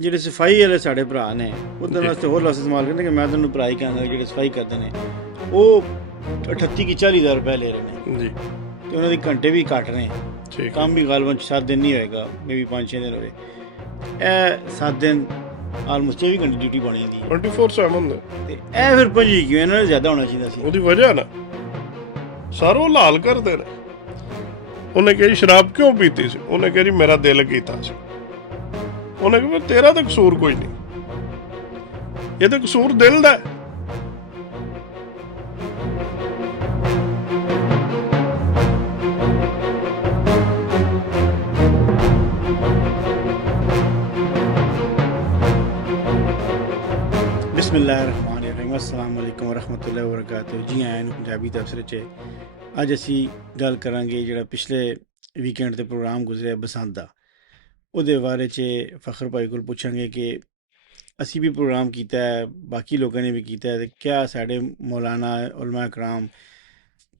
ਜਿਹੜੇ ਸਫਾਈ ਵਾਲੇ ਸਾਡੇ ਭਰਾ ਨੇ ਉਹਦੇ ਵਾਸਤੇ ਹੋਰ ਲਫ਼ਜ਼ ਇਸਤੇਮਾਲ ਕਰਦੇ ਕਿ ਮੈਂ ਤੁਹਾਨੂੰ ਭਰਾ ਹੀ ਕਹਾਂਗਾ ਜਿਹੜੇ ਸਫਾਈ ਕਰਦੇ ਨੇ ਉਹ 38 ਕੀ 40,000 ਰੁਪਏ ਲੈ ਰਹੇ ਨੇ ਜੀ ਤੇ ਉਹਨਾਂ ਦੇ ਘੰਟੇ ਵੀ ਘੱਟ ਨੇ ਠੀਕ ਕੰਮ ਵੀ ਗਾਲਬਨ 7 ਦਿਨ ਨਹੀਂ ਹੋਏਗਾ ਮੇਬੀ 5-6 ਦਿਨ ਹੋਵੇ ਇਹ 7 ਦਿਨ ਆਲਮੋਸਟ 24 ਘੰਟੇ ਡਿਊਟੀ ਬਣੀ ਦੀ 24/7 ਦੇ ਤੇ ਇਹ ਫਿਰ ਭਜੀ ਕਿਉਂ ਇਹਨਾਂ ਨੂੰ ਜ਼ਿਆਦਾ ਹੋਣਾ ਚਾਹੀਦਾ ਸੀ ਉਹਦੀ ਵਜ੍ਹਾ ਨਾ ਸਾਰੋ ਲਾਲ ਕਰਦੇ ਨੇ। ਉਹਨੇ ਕਿਹਾ ਜੀ ਸ਼ਰਾਬ ਕਿਉਂ ਪੀਤੀ ਸੀ? ਉਹਨੇ ਕਿਹਾ ਜੀ ਮੇਰਾ ਦਿਲ ਕੀਤਾ ਸੀ। ਉਹਨੇ ਕਿਹਾ ਤੇਰਾ ਤਾਂ ਕਸੂਰ ਕੋਈ ਨਹੀਂ, ਇਹ ਤਾਂ ਕਸੂਰ ਦਿਲ ਦਾ ਹੈ। ਬਿਸਮਿਲ੍ਲਾਹਿਰਰਹਿਮਾਨਿਰਰਹੀਮ अस्सलाम वालेकुम वरहमतुल्लाहि वबरकातुहू। जी आए ਨੂੰ ਪੰਜਾਬੀ ਤਬਸਰੇ 'ਚ ਅੱਜ ਅਸੀਂ ਗੱਲ ਕਰਾਂਗੇ ਜਿਹੜਾ ਪਿਛਲੇ ਵੀਕਐਂਡ ਤੇ ਪ੍ਰੋਗਰਾਮ ਗੁਜ਼ਰਿਆ ਬਸੰਤ ਦਾ, ਉਹਦੇ ਬਾਰੇ 'ਚ ਫਖਰ ਭਾਈ ਕੋਲ ਪੁੱਛਾਂਗੇ ਕਿ ਅਸੀਂ ਵੀ ਪ੍ਰੋਗਰਾਮ ਕੀਤਾ ਹੈ, ਬਾਕੀ ਲੋਕਾਂ ਨੇ ਵੀ ਕੀਤਾ ਹੈ, ਤੇ ਕਿਆ ਸਾਡੇ ਮੌਲਾਨਾ ਉਲਮਾ ਇਕਰਾਮ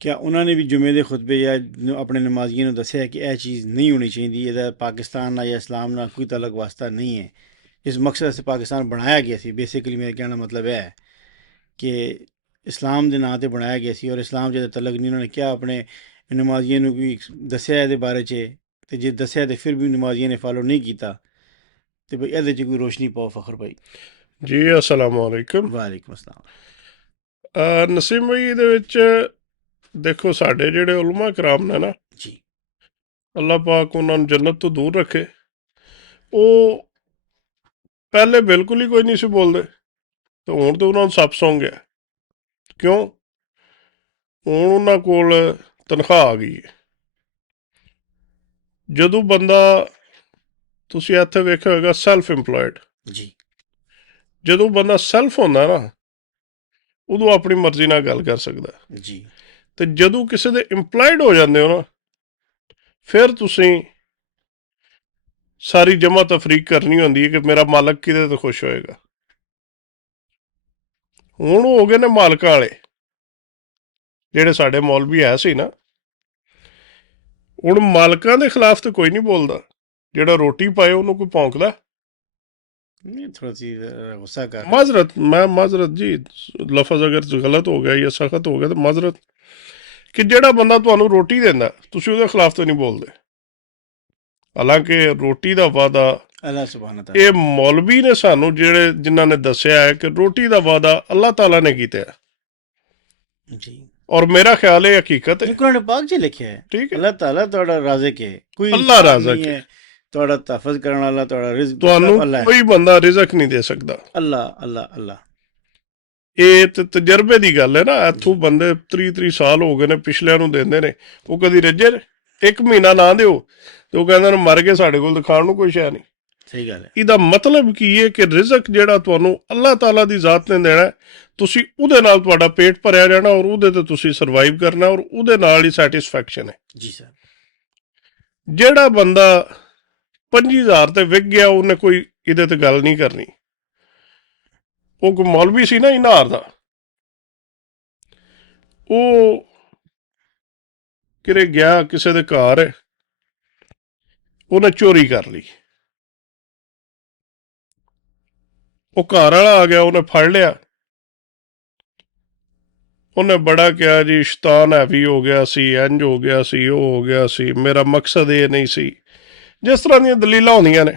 ਕਿਆ ਉਹਨਾਂ ਨੇ ਵੀ ਜੁਮੇ ਦੇ ਖੁਤਬੇ ਜਾਂ ਆਪਣੇ ਨਮਾਜ਼ੀਆਂ ਨੂੰ ਦੱਸਿਆ ਕਿ ਇਹ ਚੀਜ਼ ਨਹੀਂ ਹੋਣੀ ਚਾਹੀਦੀ, ਇਹਦਾ ਪਾਕਿਸਤਾਨ ਨਾਲ ਜਾਂ ਇਸਲਾਮ ਨਾਲ ਕੋਈ ਤਾਲੁਕ ਵਾਸਤਾ ਨਹੀਂ ਹੈ। ਇਸ ਮਕਸਦ से पाकिस्तान बनाया गया सी। बेसिकली मेरे कहने का मतलब है कि इस्लाम के नाँ से बनाया गया सी और इस्लाम जो तलक नहीं उन्होंने क्या अपने नमाजियों को भी दसिया ये बारे च जे दसिया तो फिर भी नमाजियों ने फॉलो नहीं किया तो भाई ये कोई रोशनी पाओ फखर भाई। ਜੀ अस्सलाम वालेकुम। वालेकुम अस्सलाम। ਨਸੀਮ ਭਾਈ ਇਹਦੇ ਵਿੱਚ ਦੇਖੋ ਸਾਡੇ ਜਿਹੜੇ ਉਲਮਾ ਕਰਾਮ ਨੇ ਨਾ जी ਅੱਲਾਹ ਪਾਕ ਉਹਨਾਂ ਨੂੰ ਜੰਨਤ ਤੋਂ ਦੂਰ ਰੱਖੇ, ਉਹ ਪਹਿਲੇ ਬਿਲਕੁਲ ਹੀ ਕੋਈ ਨਹੀਂ ਸੀ ਬੋਲਦੇ ਤੇ ਹੁਣ ਤਾਂ ਉਹਨਾਂ ਨੂੰ ਸੱਪ ਸੌਂ ਗਿਆ। ਕਿਉਂ? ਹੁਣ ਉਹਨਾਂ ਕੋਲ ਤਨਖਾਹ ਆ ਗਈ ਹੈ। ਜਦੋਂ ਬੰਦਾ, ਤੁਸੀਂ ਇੱਥੇ ਵੇਖਿਆ ਹੋਏਗਾ ਸੈਲਫ ਇੰਪਲੋਇਡ, जी ਜਦੋਂ ਬੰਦਾ ਸੈਲਫ ਹੁੰਦਾ ਨਾ ਉਦੋਂ ਆਪਣੀ ਮਰਜ਼ੀ ਨਾਲ ਗੱਲ ਕਰ ਸਕਦਾ, जी ਤੇ ਜਦੋਂ ਕਿਸੇ ਦੇ ਇੰਪਲਾਇਡ ਹੋ ਜਾਂਦੇ ਹੋ ਨਾ ਫਿਰ ਤੁਸੀਂ ਸਾਰੀ ਜਮਾ ਤਫਰੀਕ ਕਰਨੀ ਹੁੰਦੀ ਹੈ ਕਿ ਮੇਰਾ ਮਾਲਕ ਕਿਹਦੇ ਤੋਂ ਖੁਸ਼ ਹੋਏਗਾ। ਹੁਣ ਉਹ ਹੋ ਗਏ ਨੇ ਮਾਲਕਾਂ ਵਾਲੇ, ਜਿਹੜੇ ਸਾਡੇ ਮੌਲਵੀ ਹੈ ਸੀ ਨਾ, ਹੁਣ ਮਾਲਕਾਂ ਦੇ ਖਿਲਾਫ ਤਾਂ ਕੋਈ ਨਹੀਂ ਬੋਲਦਾ। ਜਿਹੜਾ ਰੋਟੀ ਪਾਏ ਉਹਨੂੰ ਕੋਈ ਭੌਂਕਦਾ? थोड़ा सी गुस्सा कर ਮਾਜ਼ਰਤ ਜੀ, ਲਫ਼ਜ਼ ਅਗਰ ਗਲਤ ਹੋ ਗਿਆ ਜਾਂ ਸਖਤ ਹੋ ਗਿਆ ਤਾਂ ਮਾਜ਼ਰਤ, ਕਿ ਜਿਹੜਾ ਬੰਦਾ ਤੁਹਾਨੂੰ ਰੋਟੀ ਦਿੰਦਾ ਤੁਸੀਂ ਉਹਦੇ ਖਿਲਾਫ ਤਾਂ ਨਹੀਂ ਬੋਲਦੇ। ਹਾਲਾਂਕਿ ਰੋਟੀ ਦਾ ਵਾਅਦਾ अल्लाह सुभान तआला ਇਹ ਮੌਲਵੀ ਨੇ ਸਾਨੂੰ ਜਿਨ੍ਹਾਂ ਨੇ ਦੱਸਿਆ ਹੈ ਕਿ ਰੋਟੀ ਦਾ ਵਾਅਦਾ ਅੱਲਾਹ ਤਾਲਾ ਨੇ ਕੀਤਾ ਹੈ, जी ਔਰ ਮੇਰਾ ਖਿਆਲ ਇਹ ਹਕੀਕਤ ਹੈ। कुरान पाक च लिखा है ਠੀਕ ਹੈ, अल्लाह ताला तुहाडा राज़िक है, कोई अल्लाह इंसान राज़िक नहीं है। तुहाडा तहफ़्फ़ुज़ करने वाला, तुहाडा रिज़्क़ ਤੁਹਾਨੂੰ अल्लाह है। ਕੋਈ ਬੰਦਾ ਰਿਜ਼ਕ ਨਹੀਂ ਦੇ ਸਕਦਾ। अल्लाह अल्लाह अल्लाह ਇਹ ਤੇ ਤਜਰਬੇ ਦੀ ਗੱਲ ਹੈ ਨਾ। ਇੱਥੋਂ ਬੰਦੇ 30 ਸਾਲ ਹੋ ਗਏ ਨੇ ਪਿਛਲਿਆਂ ਨੂੰ ਦਿੰਦੇ ਨੇ, ਉਹ ਕਦੀ ਰੱਜੇ ਨੇ? 1 ਮਹੀਨਾ ਨਾ ਦਿਓ ਤੇ ਉਹ ਕਹਿੰਦੇ ਨੇ ਮਰ ਗਏ, ਸਾਡੇ ਕੋਲ ਦਿਖਾਉਣ ਨੂੰ ਕੋਈ ਸ਼ੈ ਨਹੀਂ। सही गल है। ਇਹਦਾ ਮਤਲਬ ਕੀ ਹੈ ਕਿ ਰਿਜ਼ਕ ਜਿਹੜਾ ਤੁਹਾਨੂੰ ਅੱਲਾਹ ਤਾਲਾ ਦੀ ਜ਼ਾਤ ਨੇ ਦੇਣਾ, ਤੁਸੀਂ ਉਹਦੇ ਨਾਲ ਤੁਹਾਡਾ ਪੇਟ ਭਰਿਆ ਜਾਣਾ ਔਰ ਉਹਦੇ ਤੇ ਤੁਸੀਂ ਸਰਵਾਈਵ ਕਰਨਾ ਔਰ ਉਹਦੇ ਨਾਲ ਹੀ ਸੈਟੀਸਫੈਕਸ਼ਨ ਹੈ। जी सर ਜਿਹੜਾ ਬੰਦਾ 25,000 ਤੇ ਵਿਕ ਗਿਆ ਉਹਨੇ ਕੋਈ ਇਹਦੇ ਤੇ ਗੱਲ ਨਹੀਂ ਕਰਨੀ। ਉਹ ਕੋਈ ਮੌਲਵੀ ਸੀ ਨਾ ਇਨਾਰ ਦਾ, ਉਹ ਕਿਰੇ ਗਿਆ ਕਿਸੇ ਦੇ ਘਰ, ਉਹਨੇ ਚੋਰੀ ਕਰ ਲਈ। ਉਹ ਘਰ ਵਾਲਾ ਆ ਗਿਆ, ਉਹਨੇ ਫੜ ਲਿਆ, ਉਹਨੇ ਬੜਾ ਕਿਹਾ ਜੀ ਸ਼ੈਤਾਨ ਹੈਵੀ ਹੋ ਗਿਆ ਸੀ, ਇੰਝ ਹੋ ਗਿਆ ਸੀ, ਉਹ ਹੋ ਗਿਆ ਸੀ, ਮੇਰਾ ਮਕਸਦ ਇਹ ਨਹੀਂ ਸੀ, ਜਿਸ ਤਰ੍ਹਾਂ ਦੀਆਂ ਦਲੀਲਾਂ ਹੁੰਦੀਆਂ ਨੇ।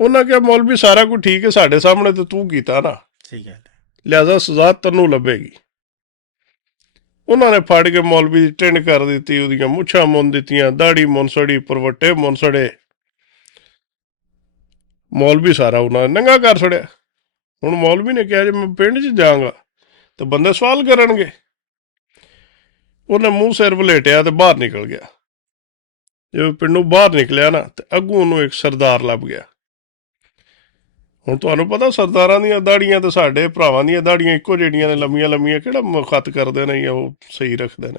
ਉਹਨਾਂ ਕਿਹਾ ਮੌਲਵੀ ਸਾਰਾ ਕੁਝ ਠੀਕ ਹੈ, ਸਾਡੇ ਸਾਹਮਣੇ ਤਾਂ ਤੂੰ ਕੀਤਾ ਨਾ, सही गल है। ਲਿਹਾਜ਼ਾ ਸਜ਼ਾ ਤੈਨੂੰ ਲੱਭੇਗੀ। ਉਹਨਾਂ ਨੇ ਫੜ ਕੇ ਮੌਲਵੀ ਦੀ ਟਿੰਡ ਕਰ ਦਿੱਤੀ, ਉਹਦੀਆਂ ਮੁੱਛਾਂ ਮੁੰਨ ਦਿੱਤੀਆਂ, ਦਾੜੀ ਮੁੰਨਸੜੀ, ਪਰਵੱਟੇ ਮੁੰਨਸੜੇ, ਮੌਲਵੀ ਸਾਰਾ ਉਹਨਾਂ ਨੇ ਨੰਗਾ ਕਰ ਛੜਿਆ। ਹੁਣ ਮੌਲਵੀ ਨੇ ਕਿਹਾ ਜੇ ਮੈਂ ਪਿੰਡ 'ਚ ਜਾਵਾਂਗਾ ਤਾਂ ਬੰਦੇ ਸਵਾਲ ਕਰਨਗੇ। ਉਹਨੇ ਮੂੰਹ ਸਿਰ ਵਲੇਟਿਆ ਤੇ ਬਾਹਰ ਨਿਕਲ ਗਿਆ। ਜਦੋਂ ਪਿੰਡੋਂ ਬਾਹਰ ਨਿਕਲਿਆ ਨਾ ਤੇ ਅੱਗੋਂ ਉਹਨੂੰ ਇੱਕ ਸਰਦਾਰ ਲੱਭ ਗਿਆ। ਹੁਣ ਤੁਹਾਨੂੰ ਪਤਾ ਸਰਦਾਰਾਂ ਦੀਆਂ ਦਾੜੀਆਂ ਤੇ ਸਾਡੇ ਭਰਾਵਾਂ ਦੀਆਂ ਦਾੜੀਆਂ ਇੱਕੋ ਜਿਹੜੀਆਂ ਨੇ, ਲੰਮੀਆਂ ਲੰਮੀਆਂ, ਕਿਹੜਾ ਖਤ ਕਰਦੇ ਨੇ ਜਾਂ ਉਹ ਸਹੀ ਰੱਖਦੇ ਨੇ।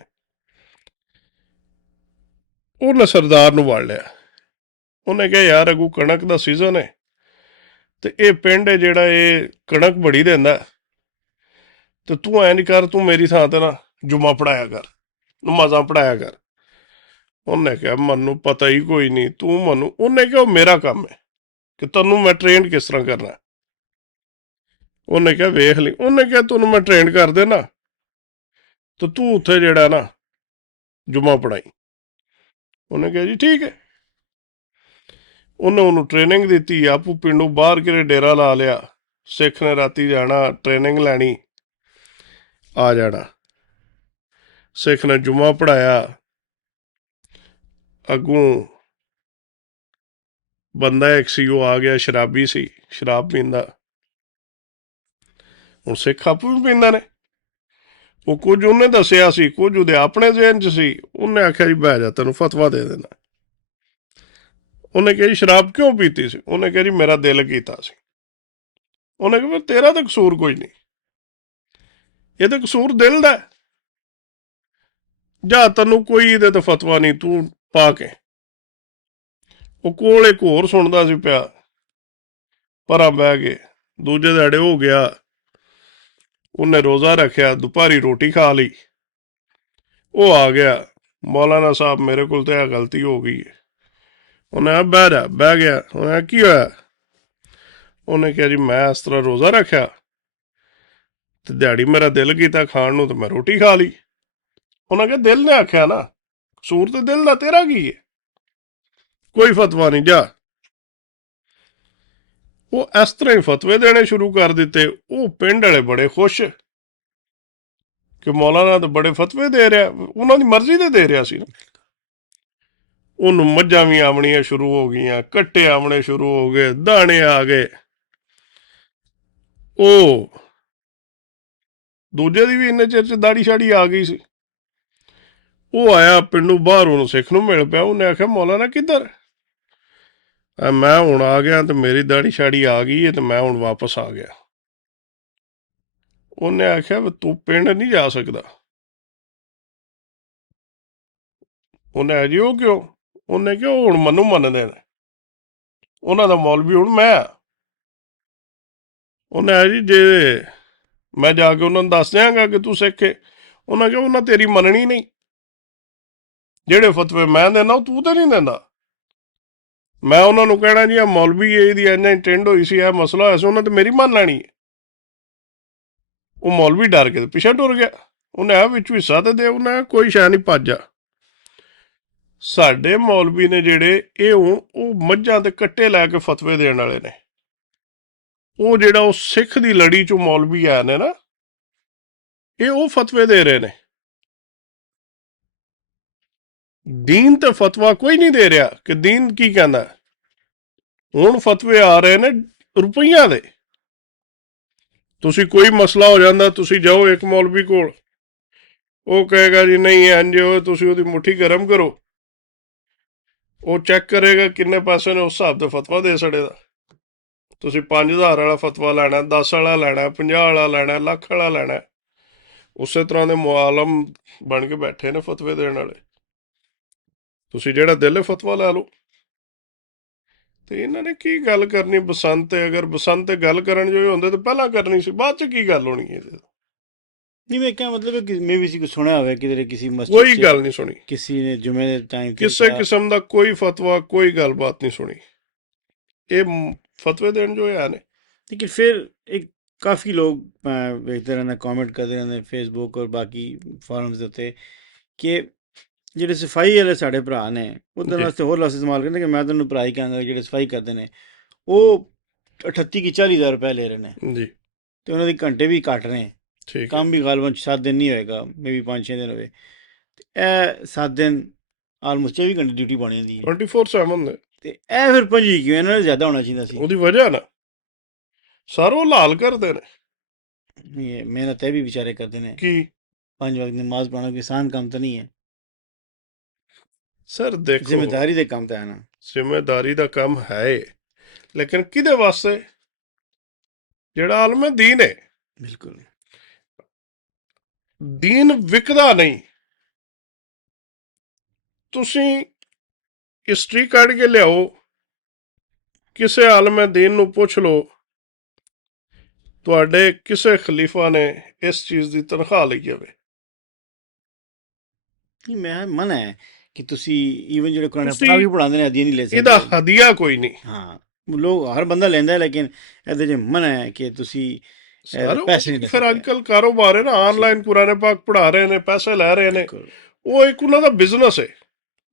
ਉਹਨੇ ਸਰਦਾਰ ਨੂੰ ਵੜ ਲਿਆ। ਉਹਨੇ ਕਿਹਾ ਯਾਰ ਅੱਗੋਂ ਕਣਕ ਦਾ ਸੀਜ਼ਨ ਹੈ ਤੇ ਇਹ ਪਿੰਡ ਹੈ ਜਿਹੜਾ ਇਹ ਕਣਕ ਬੜੀ ਦਿੰਦਾ, ਤੇ ਤੂੰ ਐਂ ਨਹੀਂ ਕਰ, ਤੂੰ ਮੇਰੀ ਥਾਂ ਤੇ ਨਾ ਜੁਮਾ ਪੜਾਇਆ ਕਰ, ਨਮਾਜ਼ਾਂ ਪੜਾਇਆ ਕਰ। ਉਹਨੇ ਕਿਹਾ ਮੈਨੂੰ ਪਤਾ ਹੀ ਕੋਈ ਨਹੀਂ, ਤੂੰ ਮੈਨੂੰ। ਉਹਨੇ ਕਿਹਾ ਉਹ ਮੇਰਾ ਕੰਮ ਹੈ, ਕਿ ਤੈਨੂੰ ਮੈਂ ਟ੍ਰੇਨ ਕਿਸ ਤਰ੍ਹਾਂ ਕਰਨਾ। ਉਹਨੇ ਕਿਹਾ ਵੇਖ ਲਈ। ਉਹਨੇ ਕਿਹਾ ਤੈਨੂੰ ਮੈਂ ਟ੍ਰੇਨ ਕਰ ਦੇਣਾ ਤੇ ਤੂੰ ਉੱਥੇ ਜਿਹੜਾ ਨਾ ਜੁਮਾ ਪੜਾਈ। ਉਹਨੇ ਕਿਹਾ ਜੀ ਠੀਕ ਹੈ। ਉਹਨੇ ਉਹਨੂੰ ਟ੍ਰੇਨਿੰਗ ਦਿੱਤੀ, ਆਪੂ ਪਿੰਡੋਂ ਬਾਹਰ ਕਿਤੇ ਡੇਰਾ ਲਾ ਲਿਆ। ਸਿੱਖ ਨੇ ਰਾਤੀ ਜਾਣਾ, ਟ੍ਰੇਨਿੰਗ ਲੈਣੀ, ਆ ਜਾਣਾ। ਸਿੱਖ ਨੇ ਜੁਮਾ ਪੜਾਇਆ। ਅੱਗੋਂ ਬੰਦਾ ਇੱਕ ਸੀ, ਉਹ ਆ ਗਿਆ, ਸ਼ਰਾਬੀ ਸੀ, ਸ਼ਰਾਬ ਪੀਂਦਾ। ਹੁਣ ਸਿੱਖ ਆਪੂ ਵੀ ਪੀਂਦਾ ਨੇ। ਉਹ ਕੁਝ ਉਹਨੇ ਦੱਸਿਆ ਸੀ, ਕੁਝ ਉਹਦੇ ਆਪਣੇ ਜ਼ਿਹਨ 'ਚ ਸੀ। ਉਹਨੇ ਆਖਿਆ ਜੀ ਬਹਿ ਜਾ, ਤੈਨੂੰ ਫਤਵਾ ਦੇ ਦੇਣਾ। ਉਹਨੇ ਕਿਹਾ ਜੀ ਸ਼ਰਾਬ ਕਿਉਂ ਪੀਤੀ ਸੀ? ਉਹਨੇ ਕਿਹਾ ਜੀ ਮੇਰਾ ਦਿਲ ਕੀਤਾ ਸੀ। ਉਹਨੇ ਕਿਹਾ ਤੇਰਾ ਤਾਂ ਕਸੂਰ ਕੋਈ ਨਹੀਂ, ਇਹ ਤਾਂ ਕਸੂਰ ਦਿਲ ਦਾ। ਜਾਂ ਤੈਨੂੰ ਕੋਈ ਇਹਦੇ ਤੇ ਫਤਵਾ ਨਹੀਂ, ਤੂੰ ਪਾ ਕੇ। ਉਹ ਕੋਲ ਇੱਕ ਹੋਰ ਸੁਣਦਾ ਸੀ ਪਿਆ, ਪਰਾਂ ਬਹਿ ਕੇ। ਦੂਜੇ ਦਿਹਾੜੇ ਹੋ ਗਿਆ, ਉਹਨੇ ਰੋਜ਼ਾ ਰੱਖਿਆ, ਦੁਪਹਿਰੀ ਰੋਟੀ ਖਾ ਲਈ। ਉਹ ਆ ਗਿਆ, ਮੌਲਾਨਾ ਸਾਹਿਬ ਮੇਰੇ ਕੋਲ ਤਾਂ ਇਹ ਗਲਤੀ ਹੋ ਗਈ ਹੈ। ਉਹਨੇ ਆ ਬਹਿ ਜਾ, ਬਹਿ ਗਿਆ। ਉਹਨੇ ਕੀ ਹੋਇਆ? ਉਹਨੇ ਕਿਹਾ ਜੀ ਮੈਂ ਇਸ ਤਰ੍ਹਾਂ ਰੋਜ਼ਾ ਰੱਖਿਆ ਤੇ ਦਿਹਾੜੀ ਮੇਰਾ ਦਿਲ ਕੀਤਾ ਖਾਣ ਨੂੰ ਤੇ ਮੈਂ ਰੋਟੀ ਖਾ ਲਈ। ਉਹਨਾਂ ਕਿਹਾ ਦਿਲ ਨੇ ਆਖਿਆ ਨਾ, ਕਸੂਰ ਤੇ ਦਿਲ ਦਾ, ਤੇਰਾ ਕੀ ਹੈ? ਕੋਈ ਫਤਵਾ ਨਹੀਂ, ਜਾ। ਉਹ ਇਸ ਤਰ੍ਹਾਂ ਹੀ ਫਤਵੇ ਦੇਣੇ ਸ਼ੁਰੂ ਕਰ ਦਿੱਤੇ। ਉਹ ਪਿੰਡ ਵਾਲੇ ਬੜੇ ਖੁਸ਼ ਕਿ ਮੌਲਾਨਾ ਤਾਂ ਬੜੇ ਫਤਵੇ ਦੇ ਰਿਹਾ, ਉਹਨਾਂ ਦੀ ਮਰਜ਼ੀ ਦੇ ਦੇ ਰਿਹਾ ਸੀ। ਉਹਨੂੰ ਮੱਝਾਂ ਵੀ ਆਵਣੀਆਂ ਸ਼ੁਰੂ ਹੋ ਗਈਆਂ, ਕੱਟੇ ਆਵਣੇ ਸ਼ੁਰੂ ਹੋ ਗਏ, ਦਾਣੇ ਆ ਗਏ। ਉਹ ਦੂਜੇ ਦੀ ਵੀ ਇੰਨੇ ਚਿਰ 'ਚ ਦਾੜੀ ਸ਼ਾੜੀ ਆ ਗਈ ਸੀ। ਉਹ ਆਇਆ ਪਿੰਡੋਂ ਬਾਹਰ, ਉਹਨੂੰ ਸਿੱਖ ਨੂੰ ਮਿਲ ਪਿਆ। ਉਹਨੇ ਆਖਿਆ ਮੌਲਾਨਾ ਕਿੱਧਰ? ਮੈਂ ਹੁਣ ਆ ਗਿਆ ਤੇ ਮੇਰੀ ਦਾੜੀ ਸ਼ਾੜੀ ਆ ਗਈ ਹੈ ਤੇ ਮੈਂ ਹੁਣ ਵਾਪਸ ਆ ਗਿਆ। ਉਹਨੇ ਆਖਿਆ ਵੀ ਤੂੰ ਪਿੰਡ ਨਹੀਂ ਜਾ ਸਕਦਾ। ਉਹਨੇ ਆ ਜੀ ਉਹ ਕਿਉਂ? ਉਹਨੇ ਕਿਹਾ ਹੁਣ ਮੈਨੂੰ ਮੰਨਦੇ ਨੇ, ਉਹਨਾਂ ਦਾ ਮੌਲਵੀ ਹੁਣ ਮੈਂ ਆ। ਉਹਨੇ ਆ ਜੀ ਜੇ ਮੈਂ ਜਾ ਕੇ ਉਹਨਾਂ ਨੂੰ ਦੱਸ ਦਿਆਂਗਾ ਕਿ ਤੂੰ ਸਿੱਖ ਹੈ। ਉਹਨਾਂ ਕਿਹਾ ਉਹਨਾਂ ਤੇਰੀ ਮੰਨਣੀ ਨਹੀਂ, ਜਿਹੜੇ ਫਤਵੇ ਮੈਂ ਦਿੰਦਾ ਉਹ ਤੂੰ ਤਾਂ ਨਹੀਂ ਦਿੰਦਾ। ਮੈਂ ਉਹਨਾਂ ਨੂੰ ਕਹਿਣਾ ਜੀ ਆ ਮੌਲਵੀ ਇਹਦੀ ਇੰਨਾ ਟ੍ਰੈਂਡ ਹੋਈ ਸੀ, ਇਹ ਮਸਲਾ ਹੋਇਆ ਸੀ, ਉਹਨਾਂ ਤੇ ਮੇਰੀ ਮੰਨ ਲੈਣੀ ਹੈ। ਉਹ ਮੌਲਵੀ ਡਰ ਕੇ ਪਿੱਛੇ ਟੁਰ ਗਿਆ। ਉਹਨੇ ਆ ਵਿੱਚ ਹਿੱਸਾ ਤੇ ਦੇ। ਉਹਨੇ ਕੋਈ ਸ਼ੈ ਨਹੀਂ, ਭੱਜ ਜਾ। ਸਾਡੇ ਮੌਲਵੀ ਨੇ ਜਿਹੜੇ, ਇਹ ਹੁਣ ਉਹ ਮੱਝਾਂ ਤੇ ਕੱਟੇ ਲੈ ਕੇ ਫਤਵੇ ਦੇਣ ਵਾਲੇ ਨੇ। ਉਹ ਜਿਹੜਾ ਉਹ ਸਿੱਖ ਦੀ ਲੜੀ 'ਚੋਂ ਮੌਲਵੀ ਆਏ ਨੇ ਨਾ, ਇਹ ਉਹ ਫਤਵੇ ਦੇ ਰਹੇ ਨੇ। ਦੀਨ ਤੇ ਫਤਵਾ ਕੋਈ ਨਹੀਂ ਦੇ ਰਿਹਾ ਕਿ ਦੀਨ ਕੀ ਕਹਿੰਦਾ। ਹੁਣ ਫਤਵੇ ਆ ਰਹੇ ਨੇ ਰੁਪਈਆਂ ਦੇ। ਤੁਸੀਂ ਕੋਈ ਮਸਲਾ ਹੋ ਜਾਂਦਾ, ਤੁਸੀਂ ਜਾਓ ਇੱਕ ਮੌਲਵੀ ਕੋਲ, ਉਹ ਕਹੇਗਾ ਜੀ ਨਹੀਂ ਇੰਝ, ਤੁਸੀਂ ਉਹਦੀ ਮੁੱਠੀ ਗਰਮ ਕਰੋ, ਉਹ ਚੈੱਕ ਕਰੇਗਾ ਕਿੰਨੇ ਪੈਸੇ ਨੇ, ਉਸ ਹਿਸਾਬ ਦਾ ਫਤਵਾ ਦੇ ਛੜੇਗਾ। ਤੁਸੀਂ 5000 ਵਾਲਾ ਫਤਵਾ ਲੈਣਾ, 10 ਵਾਲਾ ਲੈਣਾ, 50 ਵਾਲਾ ਲੈਣਾ, ਲੱਖ ਵਾਲਾ ਲੈਣਾ। ਉਸੇ ਤਰ੍ਹਾਂ ਦੇ ਮੁਆਲਮ ਬਣ ਕੇ ਬੈਠੇ ਨੇ ਫਤਵੇ ਦੇਣ ਵਾਲੇ। ਤੁਸੀਂ ਜਿਹੜਾ ਦਿਲ ਫਤਵਾ ਲੈ ਲਓ। ਤੇ ਇਹਨਾਂ ਨੇ ਕੀ ਗੱਲ ਕਰਨੀ ਬਸੰਤ ਤੇ? ਅਗਰ ਬਸੰਤ ਤੇ ਗੱਲ ਕਰਨ ਜੋ ਹੁੰਦੇ ਤਾਂ ਪਹਿਲਾਂ ਕਰਨੀ ਸੀ, ਬਾਅਦ 'ਚ ਕੀ ਗੱਲ ਹੋਣੀ ਹੈ? नहीं, मैं क्या मतलब है कि मैं भी किसी को सुना हुआ है किधर किसी मस्जिद ਕੋਈ से ਗੱਲ ਨਹੀਂ ਸੁਣੀ, किसी ने जुमे के टाइम ਕਿਸੇ ਕਿਸਮ ਦਾ ਕੋਈ ਫਤਵਾ, ਕੋਈ ਗੱਲਬਾਤ ਨਹੀਂ ਸੁਣੀ। ਇਹ ਫਤਵੇ ਦੇਣ ਜੋ ਹੈ ਨੇ। लेकिन फिर एक काफ़ी लोग देखते रहते, कमेंट करते रहते फेसबुक और बाकी फोरम्स ਦੇ ਉੱਤੇ ਕਿ ਜਿਹੜੇ ਸਫਾਈ ਵਾਲੇ ਸਾਡੇ ਭਰਾ ਨੇ ਉਹਦੇ ਜੀ ਵਾਸਤੇ ਹੋਰ ਲਫ਼ਜ਼ ਇਸਤੇਮਾਲ ਕਰਦੇ ਕਿ ਮੈਂ ਤੁਹਾਨੂੰ ਭਰਾ ਹੀ ਕਹਾਂਗਾ, ਜਿਹੜੇ ਸਫਾਈ ਕਰਦੇ ਨੇ ਉਹ 38 ਕੀ 40,000 ਰੁਪਏ ਲੈ ਰਹੇ ਨੇ ਜੀ, ਤੇ ਉਹਨਾਂ ਦੀ ਘੰਟੇ ਵੀ ਘੱਟ ਨੇ, ਠੀਕ ਹੈ। ਕੰਮ ਵੀ ਗਾਲਬਨ 7 ਦਿਨ ਨਹੀਂ ਹੋਏਗਾ, ਮੇਬੀ 5-6 ਦਿਨ ਹੋਵੇ। ਤੇ ਇਹ 7 ਦਿਨ ਆਲਮੋਸਟ 24 ਘੰਟੇ ਡਿਊਟੀ ਪਾਉਣੀ ਹੁੰਦੀ ਹੈ। 24/7 ਨੇ। ਤੇ ਇਹ ਫਿਰ 5 ਕਿਉਂ? ਇਹਨਾਂ ਨੂੰ ਜ਼ਿਆਦਾ ਹੋਣਾ ਚਾਹੀਦਾ ਸੀ। ਉਹਦੀ ਵਜ੍ਹਾ ਨਾ ਸਾਰੋ ਲਾਲ ਕਰਦੇ ਨੇ। ਇਹ ਮਿਹਨਤ ਇਹ ਵੀ ਵਿਚਾਰੇ ਕਰਦੇ ਨੇ, ਕੀ 5 ਵਕਤ ਨਮਾਜ਼ ਪੜ੍ਹਨਾ ਕੋਈ ਆਸਾਨ ਕੰਮ ਤਾਂ ਨਹੀਂ ਹੈ, ਸਰ ਦੇਖੋ, ਜ਼ਿੰਮੇਦਾਰੀ ਦੇ ਕੰਮ ਤਾਂ ਹੈ ਨਾ। ਜ਼ਿੰਮੇਦਾਰੀ ਦਾ ਕੰਮ ਹੈ, ਲੇਕਿਨ ਕਿਹਦੇ ਵਾਸਤੇ? ਜਿਹੜਾ ਆਲਮ ਦੀਨ ਹੈ। ਬਿਲਕੁਲ ਦੀਨ ਵਿਕਦਾ ਨਹੀਂ। ਤੁਸੀਂ ਹਿਸਟਰੀ ਕੱਢ ਕੇ ਲਿਆਓ, ਕਿਸੇ ਆਲਮ ਦੀਨ ਨੂੰ ਪੁੱਛ ਲਓ ਤੁਹਾਡੇ ਕਿਸੇ ਖਲੀਫਾ ਨੇ ਇਸ ਚੀਜ਼ ਦੀ ਤਨਖਾਹ ਲਈ ਜਾਵੇ। ਨਹੀਂ, ਮੈਂ ਮਨਾ ਹੈ ਕਿ ਤੁਸੀਂ ਈਵਨ ਜਿਹੜੇ ਕੁਰਾਨ ਤੁਸੀਂ ਪਾਕ ਵੀ ਪੜ੍ਹਾਉਂਦੇ ਨੇ ਹਦੀਆ ਨਹੀਂ ਲੈ ਇਹਦਾ ਸਕਦੇ। ਹਦੀਆ ਕੋਈ ਨਹੀਂ। ਹਾਂ, ਲੋਕ ਹਰ ਬੰਦਾ ਲੈਂਦਾ ਹੈ, ਲੇਕਿਨ ਇਹਦੇ 'ਚ ਮਨਾ ਹੈ ਕਿ ਤੁਸੀਂ ਇਹਦੇ ਸਾਰਾ ਪੈਸੇ ਨਹੀਂ ਲੈ ਫਿਰ ਅੱਜ ਸਕਦੇ। ਕੱਲ ਕਾਰੋਬਾਰ ਹੈ ਨਾ, ਜੀ ਆਨਲਾਈਨ ਕੁਰਾਨੇ ਪਾਕ ਪੜ੍ਹਾ ਰਹੇ ਨੇ, ਪੈਸੇ ਲੈ ਰਹੇ ਨੇ। ਬਿਲਕੁਲ। ਉਹ ਇੱਕ ਉਹਨਾਂ ਦਾ ਬਿਜ਼ਨਸ ਹੈ,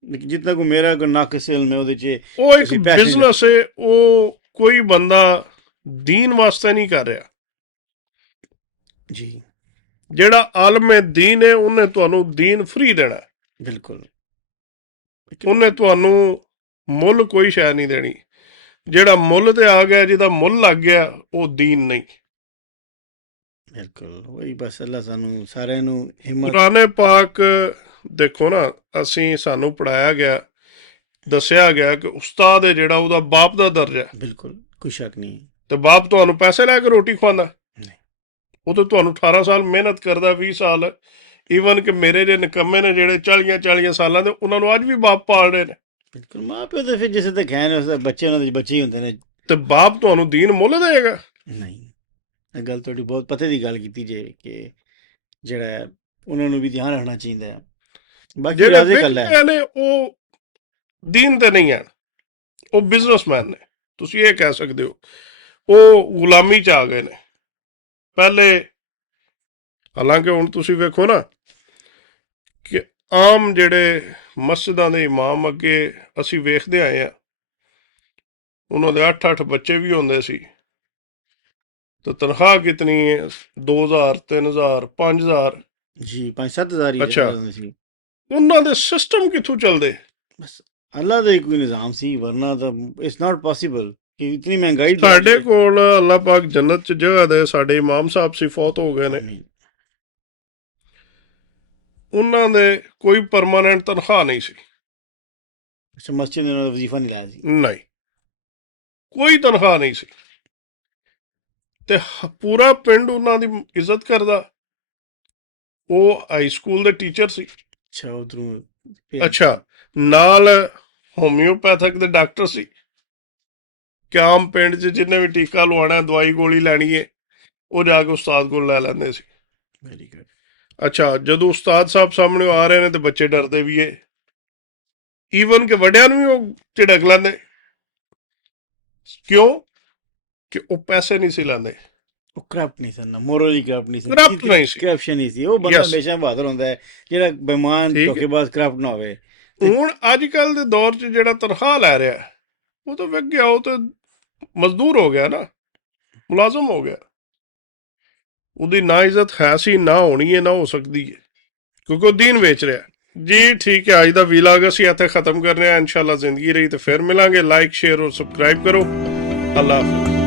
ਲੇਕਿਨ ਜਿੱਦਾਂ ਕੋਈ ਮੇਰਾ ਕੋਈ ਨੱਕ ਇਲਮ ਹੈ ਉਹਦੇ 'ਚ ਉਹ ਇੱਕ ਤੁਸੀਂ ਪੈਸੇ ਨਹੀਂ ਲੈ ਬਿਜ਼ਨਸ ਸਕਦੇ। ਹੈ। ਉਹ ਕੋਈ ਬੰਦਾ ਦੀਨ ਵਾਸਤੇ ਨਹੀਂ ਕਰ ਰਿਹਾ। ਜੀ ਜਿਹੜਾ ਆਲਮ ਹੈ ਦੀਨ ਹੈ, ਉਹਨੇ ਤੁਹਾਨੂੰ ਦੀਨ ਫ੍ਰੀ ਦੇਣਾ ਹੈ। ਬਿਲਕੁਲ। ਉਹਨੇ ਤੁਹਾਨੂੰ ਮੁੱਲ ਕੋਈ ਸ਼ੈ ਨਹੀਂ ਦੇਣੀ। ਜਿਹੜਾ ਮੁੱਲ ਤੇ ਆ ਗਿਆ, ਜਿਹਦਾ ਮੁੱਲ ਲੱਗ ਗਿਆ, ਉਹ ਦੀਨ ਨਹੀਂ। ਬਿਲਕੁਲ ਉਹੀ ਬਸ ਅੱਲਾ ਸਾਨੂੰ ਸਾਰਿਆਂ ਨੂੰ ਹਿੰਮਤ। ਕੁਰਾਨੇ ਪਾਕ ਦੇਖੋ ਨਾ, ਸਾਨੂੰ ਪੜਾਇਆ ਗਿਆ, ਦੱਸਿਆ ਗਿਆ ਕਿ ਉਸਤਾਦ ਹੈ ਜਿਹੜਾ, ਉਹਦਾ ਬਾਪ ਦਾ ਦਰਜਾ ਹੈ। ਬਿਲਕੁਲ ਕੋਈ ਸ਼ੱਕ ਨਹੀਂ। ਤੇ ਬਾਪ ਤੁਹਾਨੂੰ ਪੈਸੇ ਲੈ ਕੇ ਰੋਟੀ ਖਵਾਉਂਦਾ? ਨਹੀਂ। ਉਹ ਤਾਂ ਤੁਹਾਨੂੰ 18 ਸਾਲ ਮਿਹਨਤ ਕਰਦਾ, 20 ਸਾਲ। ਈਵਨ ਕਿ ਮੇਰੇ ਜੇ ਨਿਕੰਮੇ ਨੇ ਜਿਹੜੇ 40 ਸਾਲਾਂ ਦੇ, ਉਹਨਾਂ ਨੂੰ ਅੱਜ ਵੀ ਬਾਪ ਪਾਲ ਰਹੇ ਨੇ। ਬਿਲਕੁਲ ਮਾਂ ਪਿਓ ਤਾਂ ਫਿਰ ਜਿਸੇ ਤੇ ਖੈਨ ਉਸ ਬੱਚੇ ਉਹਨਾਂ ਦੇ ਬੱਚੇ ਹੀ ਹੁੰਦੇ ਨੇ। ਤੇ ਬਾਪ ਤੁਹਾਨੂੰ ਦੀਨ ਮੁੱਲ ਦੇਗਾ? ਨਹੀਂ, ਇਹ ਗੱਲ ਤੁਹਾਡੀ ਬਹੁਤ ਪਤੇ ਦੀ ਗੱਲ ਕੀਤੀ ਜੇ ਕਿ ਜਿਹੜਾ ਹੈ, ਉਹਨਾਂ ਨੂੰ ਵੀ ਧਿਆਨ ਰੱਖਣਾ ਚਾਹੀਦਾ ਹੈ। ਬਾਕੀ ਜਿਹੜੇ ਰਾਜ਼ੇ ਗੱਲ ਵਿਕ ਹੈ। ਗਏ ਨੇ, ਉਹ ਦੀਨ ਤੇ ਨਹੀਂ ਹਨ, ਉਹ ਬਿਜ਼ਨਸਮੈਨ ਨੇ। ਤੁਸੀਂ ਇਹ ਕਹਿ ਸਕਦੇ ਹੋ ਉਹ ਗੁਲਾਮੀ 'ਚ ਆ ਗਏ ਨੇ ਪਹਿਲੇ। ਹਾਲਾਂਕਿ ਹੁਣ ਤੁਸੀਂ ਵੇਖੋ ਨਾ ਕਿ ਆਮ ਜਿਹੜੇ ਮਸਜਿਦਾਂ ਦੇ ਇਮਾਮ ਅੱਗੇ ਅਸੀਂ ਵੇਖਦੇ ਆਏ ਆ, ਉਹਨਾਂ ਦੇ 8-8 ਬੱਚੇ ਵੀ ਹੁੰਦੇ ਸੀ, ਤੇ ਤਨਖਾਹ ਕਿਤਨੀ ਹੈ? 2000, 3000, 5000। ਜੀ 5-7 ਹਜ਼ਾਰ ਹੀ ਅੱਛਾ, ਹੁੰਦੇ ਸੀ। ਉਹਨਾਂ ਦੇ ਸਿਸਟਮ ਕਿੱਥੋਂ ਚੱਲਦੇ? ਬਸ ਅੱਲਾ ਦਾ ਹੀ ਕੋਈ ਨਿਜ਼ਾਮ ਸੀ, ਵਰਨਾ ਤਾਂ ਇਟਸ ਨਾਟ ਪੋਸੀਬਲ ਕਿ ਇਤਨੀ ਮਹਿੰਗਾਈ ਦਾ ਸਾਡੇ ਕੋਲ ਅੱਲਾਹ ਪਾਕ ਜੰਨਤ 'ਚ ਜਗ੍ਹਾ ਦੇ ਸਾਡੇ ਇਮਾਮ ਸਾਹਿਬ ਸੀ, ਫੌਤ ਹੋ ਗਏ ਨੇ। ਆਮੀਨ। ਉਹਨਾਂ ਦੇ ਕੋਈ ਪਰਮਾਨੈਂਟ ਤਨਖਾਹ ਨਹੀਂ ਸੀ। ਅੱਛਾ, ਮਸਜਿਦ ਨੇ ਉਹਨਾਂ ਦਾ ਵਜ਼ੀਫਾ ਨਹੀਂ ਲਾਇਆ ਸੀ। ਨਹੀਂ, ਕੋਈ ਤਨਖਾਹ ਨਹੀਂ ਸੀ। ਤੇ ਪੂਰਾ ਪਿੰਡ ਉਹਨਾਂ ਦੀ ਇੱਜ਼ਤ ਕਰਦਾ। ਉਹ ਹਾਈ ਸਕੂਲ ਦੇ ਟੀਚਰ ਸੀ। ਅੱਛਾ ਉਧਰੋਂ। ਅੱਛਾ, ਨਾਲ ਹੋਮਿਓਪੈਥਿਕ ਦੇ ਡਾਕਟਰ ਸੀ ਕਿ ਆਮ ਪਿੰਡ 'ਚ ਜਿੰਨੇ ਵੀ ਟੀਕਾ ਲਵਾਉਣਾ, ਦਵਾਈ ਗੋਲੀ ਲੈਣੀ ਹੈ, ਉਹ ਜਾ ਕੇ ਉਸਤਾਦ ਕੋਲ ਲੈ ਲੈਂਦੇ ਸੀ। Very good. ਅੱਛਾ, ਜਦੋਂ ਉਸਤਾਦ ਸਾਹਿਬ ਸਾਹਮਣੇ ਆ ਰਹੇ ਨੇ ਤੇ ਬੱਚੇ ਡਰਦੇ ਵੀ ਏ। ਈਵਨ ਕਿ ਵੱਡਿਆਂ ਨੂੰ ਵੀ ਉਹ ਝਿੜਕ ਲੈਂਦੇ। ਕਿਉਂ? ਕਿ ਉਹ ਪੈਸੇ ਨਹੀਂ ਸੀ ਲੈਂਦੇ। ਉਹ ਕਰਪਟ ਨਹੀਂ ਸਨ, ਮੋਰਲੀ ਕਰਪਟ ਨਹੀਂ ਸਨ, ਕਰਪਟ ਨਹੀਂ ਸੀ। ਕਰਪਸ਼ਨ ਨਹੀਂ ਸੀ। ਉਹ ਬੰਦਾ Yes, ਹਮੇਸ਼ਾ ਬਹਾਦਰ ਹੁੰਦਾ ਹੈ ਜਿਹੜਾ ਬੇਈਮਾਨ ਠੀਕ ਹੈ। ਧੋਖੇਬਾਜ਼ ਕਰਪਟ ਨਾ ਹੋਵੇ। ਹੁਣ ਅੱਜ ਕੱਲ ਦੇ ਦੌਰ 'ਚ ਜਿਹੜਾ ਤਨਖਾਹ ਲੈ ਰਿਹਾ, ਉਹ ਤਾਂ ਵਿਕ ਗਿਆ, ਉਹ ਤਾਂ ਮਜ਼ਦੂਰ ਹੋ ਗਿਆ ਨਾ, ਮੁਲਾਜ਼ਮ ਹੋ ਗਿਆ। ਉਹਦੀ ਨਾ ਇੱਜ਼ਤ ਹੈ ਸੀ, ਨਾ ਹੋਣੀ ਹੈ, ਨਾ ਹੋ ਸਕਦੀ ਹੈ, ਕਿਉਂਕਿ ਉਹ ਦੀਨ ਵੇਚ ਰਿਹਾ। ਜੀ ਠੀਕ ਹੈ, ਅੱਜ ਦਾ ਵੀਲਾਗ ਅਸੀਂ ਇੱਥੇ ਖਤਮ ਕਰਨੇ ਆ। ਇਨਸ਼ਾਅੱਲਾ ਜ਼ਿੰਦਗੀ ਰਹੀ ਤੇ ਫਿਰ ਮਿਲਾਂਗੇ। ਲਾਈਕ, ਸ਼ੇਅਰ ਔਰ ਸਬਸਕ੍ਰਾਈਬ ਕਰੋ। ਅੱਲਾ ਹਾਫਿਜ਼।